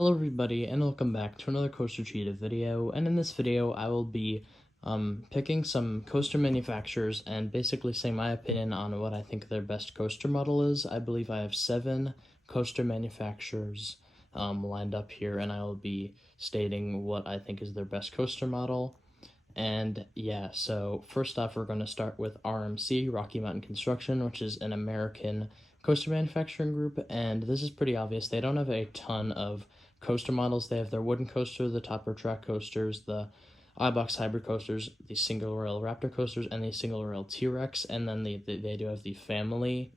Hello everybody and welcome back to another Coaster Cheetah video, and in this video I will be picking some coaster manufacturers and basically saying my opinion on what I think their best coaster model is. I believe I have 7 coaster manufacturers lined up here, and I will be stating what I think is their best coaster model. And yeah, so first off we're going to start with RMC, Rocky Mountain Construction, which is an American coaster manufacturing group, and this is pretty obvious. They don't have a ton of coaster models. They have their wooden coaster, the topper track coasters, the iBox hybrid coasters, the single rail Raptor coasters, and the single rail T-Rex, and then they do have the family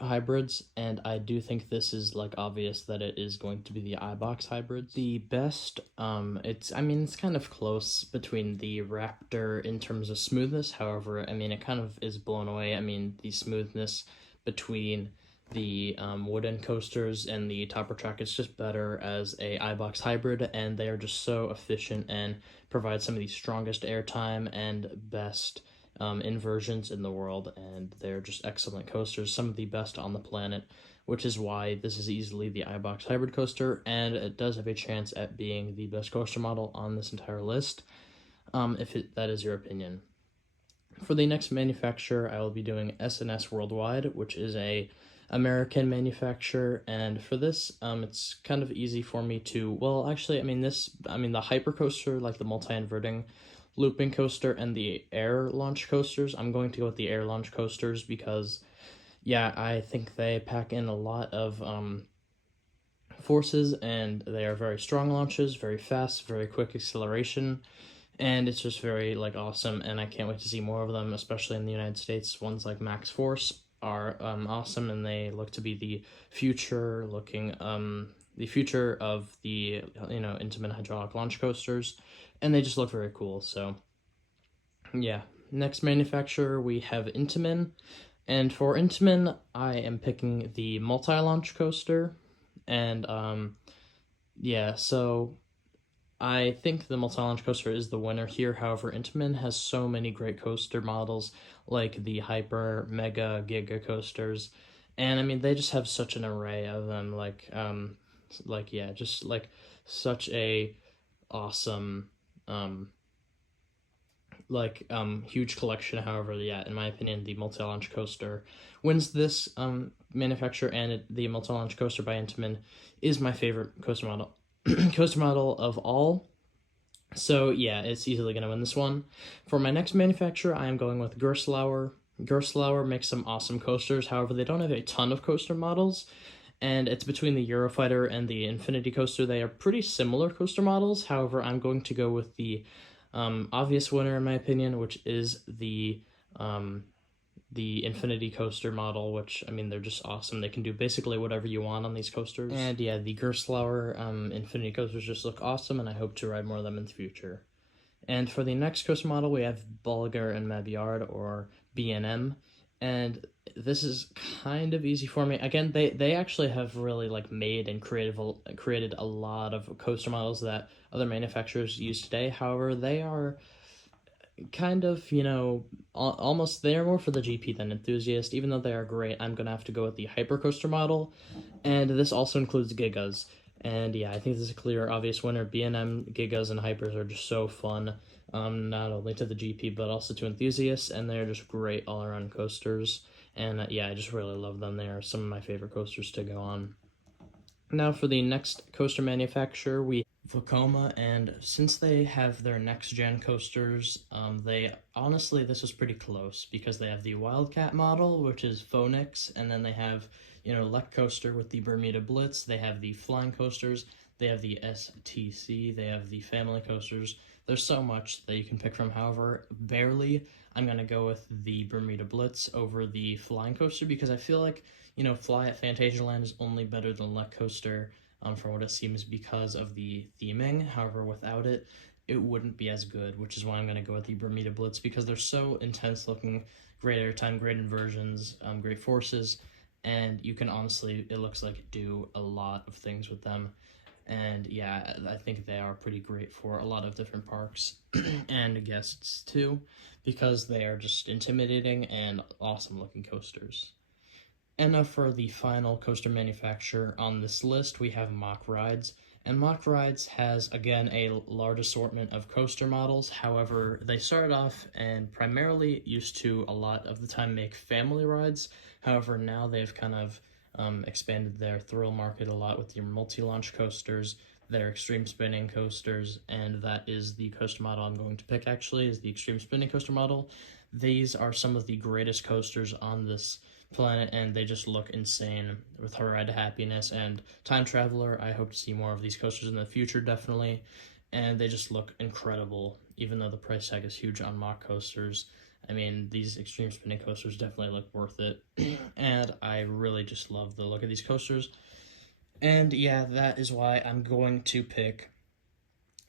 hybrids, and I do think this is like obvious that it is going to be the iBox hybrids. The best, it's kind of close between the Raptor in terms of smoothness. However, it kind of is blown away. The smoothness between the wooden coasters and the topper track is just better as a iBox hybrid, and they are just so efficient and provide some of the strongest airtime and best inversions in the world, and they're just excellent coasters, some of the best on the planet, which is why this is easily the iBox hybrid coaster, and it does have a chance at being the best coaster model on this entire list, if that is your opinion. For the next manufacturer, I will be doing S&S Worldwide, which is a American manufacturer, and for this, it's kind of easy for me to, the hyper coaster, like the multi-inverting looping coaster and the air launch coasters, I'm going to go with the air launch coasters because, yeah, I think they pack in a lot of forces, and they are very strong launches, very fast, very quick acceleration, and it's just very awesome, and I can't wait to see more of them, especially in the United States. Ones like Max Force are awesome, and they look to be the future of the Intamin hydraulic launch coasters, and they just look very cool. So yeah, next manufacturer we have Intamin, and for Intamin I am picking the multi-launch coaster, and yeah, so I think the multi-launch coaster is the winner here. However, Intamin has so many great coaster models, like the Hyper, Mega, Giga coasters, and they just have such an array of them, such a awesome, huge collection. However, yeah, in my opinion, the multi-launch coaster wins this manufacturer, and the multi-launch coaster by Intamin is my favorite coaster model. Coaster model of all, so yeah, it's easily going to win this one. For my next manufacturer, I am going with Gerstlauer. Gerstlauer makes some awesome coasters. However, they don't have a ton of coaster models, and it's between the Eurofighter and the Infinity Coaster. They are pretty similar coaster models. However, I'm going to go with the obvious winner in my opinion, which is the Infinity Coaster model, which, they're just awesome. They can do basically whatever you want on these coasters. And yeah, the Gerstlauer Infinity Coasters just look awesome, and I hope to ride more of them in the future. And for the next coaster model, we have Bulgar and Mabiard, or B&M, and this is kind of easy for me. Again, they actually have really made and created a lot of coaster models that other manufacturers use today. However, they are kind of, almost, they are more for the GP than enthusiast. Even though they are great, I'm gonna have to go with the hypercoaster model, and this also includes Gigas. And yeah, I think this is a clear, obvious winner. B&M, Gigas, and Hypers are just so fun, not only to the GP but also to enthusiasts, and they're just great all-around coasters. And yeah, I just really love them. They are some of my favorite coasters to go on. Now for the next coaster manufacturer, we have Vekoma, and since they have their next-gen coasters, honestly, this was pretty close, because they have the Wildcat model, which is Phoenix, and then they have, Lek Coaster with the Bermuda Blitz, they have the Flying Coasters, they have the STC, they have the Family Coasters. There's so much that you can pick from. However, barely, I'm going to go with the Bermuda Blitz over the Flying Coaster, because I feel like, Fly at Phantasialand is only better than Lek Coaster, for what it seems, because of the theming. However, without it, it wouldn't be as good, which is why I'm going to go with the Bermuda Blitz, because they're so intense looking, great airtime, great inversions, great forces, and you can honestly, it looks like, do a lot of things with them. And yeah, I think they are pretty great for a lot of different parks and guests too, because they are just intimidating and awesome looking coasters. And now for the final coaster manufacturer on this list, we have Mack Rides. And Mack Rides has, again, a large assortment of coaster models. However, they started off and primarily used to a lot of the time make family rides. However, now they've kind of expanded their thrill market a lot with their multi-launch coasters, their extreme spinning coasters, and that is the coaster model I'm going to pick actually, is the extreme spinning coaster model. These are some of the greatest coasters on this planet, and they just look insane with her Ride to Happiness and Time Traveler. I hope to see more of these coasters in the future, definitely, and they just look incredible, even though the price tag is huge on Mack coasters. I mean, these extreme spinning coasters definitely look worth it, and I really just love the look of these coasters. And yeah, that is why I'm going to pick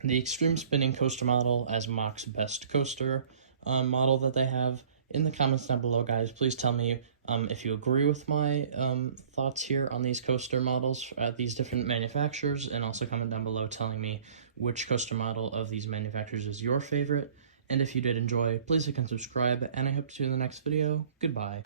the extreme spinning coaster model as Mack's best coaster model that they have. In the comments down below, guys, please tell me if you agree with my thoughts here on these coaster models at these different manufacturers, and also comment down below telling me which coaster model of these manufacturers is your favorite. And if you did enjoy, please like and subscribe, and I hope to see you in the next video. Goodbye.